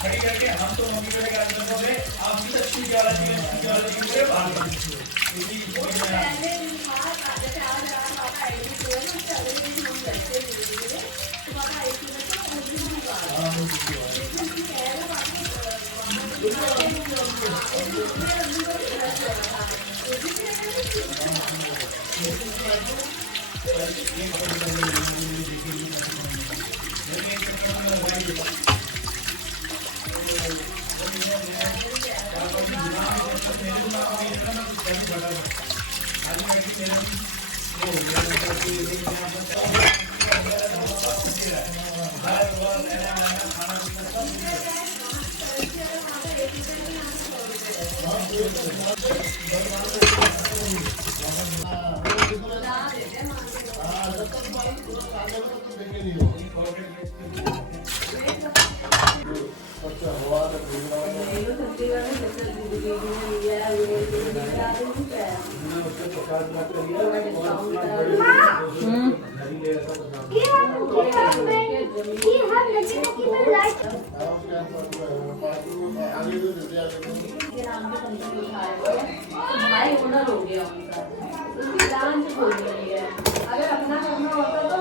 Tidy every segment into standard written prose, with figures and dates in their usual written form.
खड़ी करके हम तो मम्मी को लेकर अंदर हो गए, आप सीधा छूके वाला चिकन पूरे बाहर कर दीजिए। क्योंकि पहले दिन था जैसे आज रात पापा आएगी तो है ना अगले दिन हम करते हैं धीरे-धीरे तो पापा आएगी तो वो दिन होगा। हां वो ठीक है। लेकिन ये कह रहा पापा भाई ओनर हो गया उनका उसकी जान से बोल रही है अगर अपना करना होता तो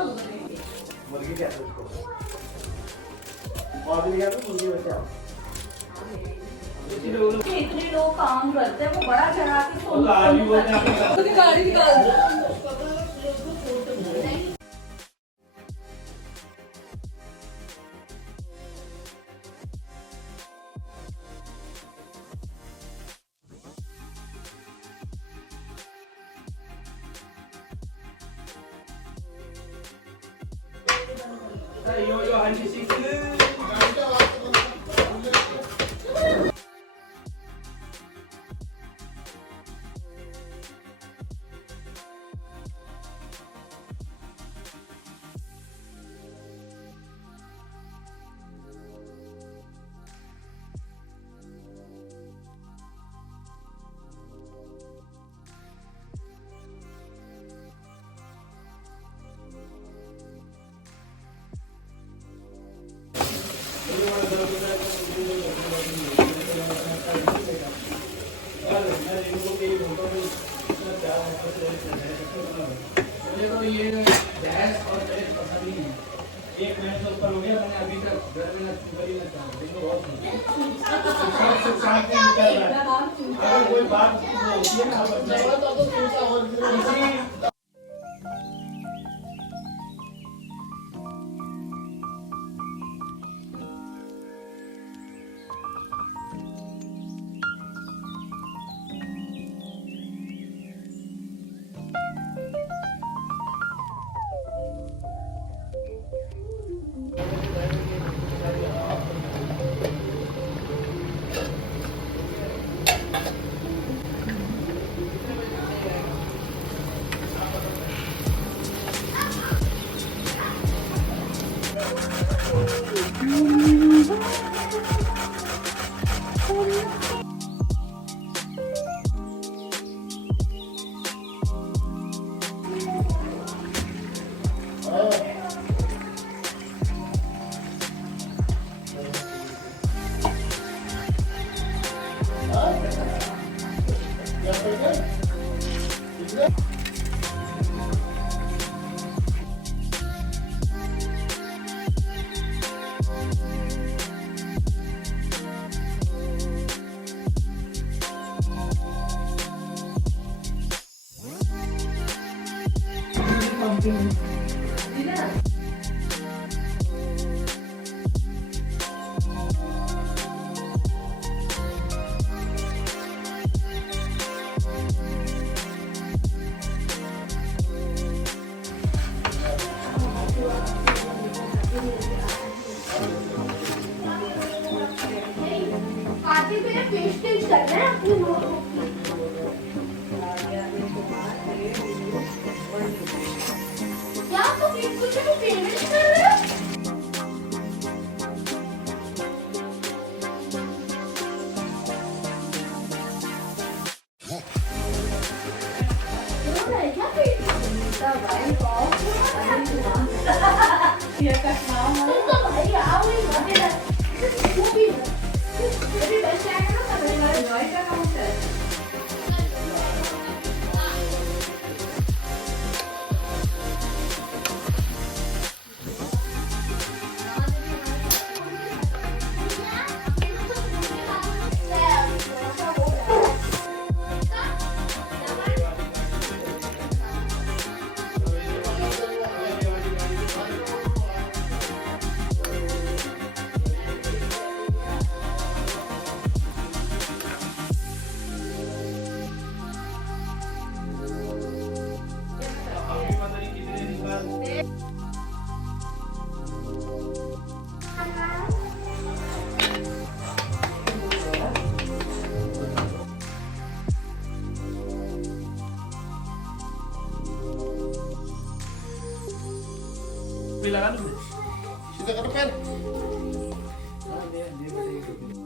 मुर्गी क्या है उसको और भी क्या तो मुर्गी बचा इतने लोग काम करते हैं वो बड़ा चढ़ा के तो गाड़ी बोलते हैं गाड़ी निकाल यो यो हांजी सीख तो ये गैस और तेल पसंद नहीं है। एक मिनट से ऊपर हो गया मैंने अभी तक घर में ना करी ना था देखो बहुत सुन साथ में निकल रहा है अगर कोई बात होती है ना अब इसी आगे मेरा पेस्टेज करना है अपनी नोटबुक क्या तो कुछ पेमेंट कर रहे हो ये का नाम है तो भाई आओ नहीं Ahorita vamos a hacer. Silakan dulu. Kita ke depan. Dia bisa ikut.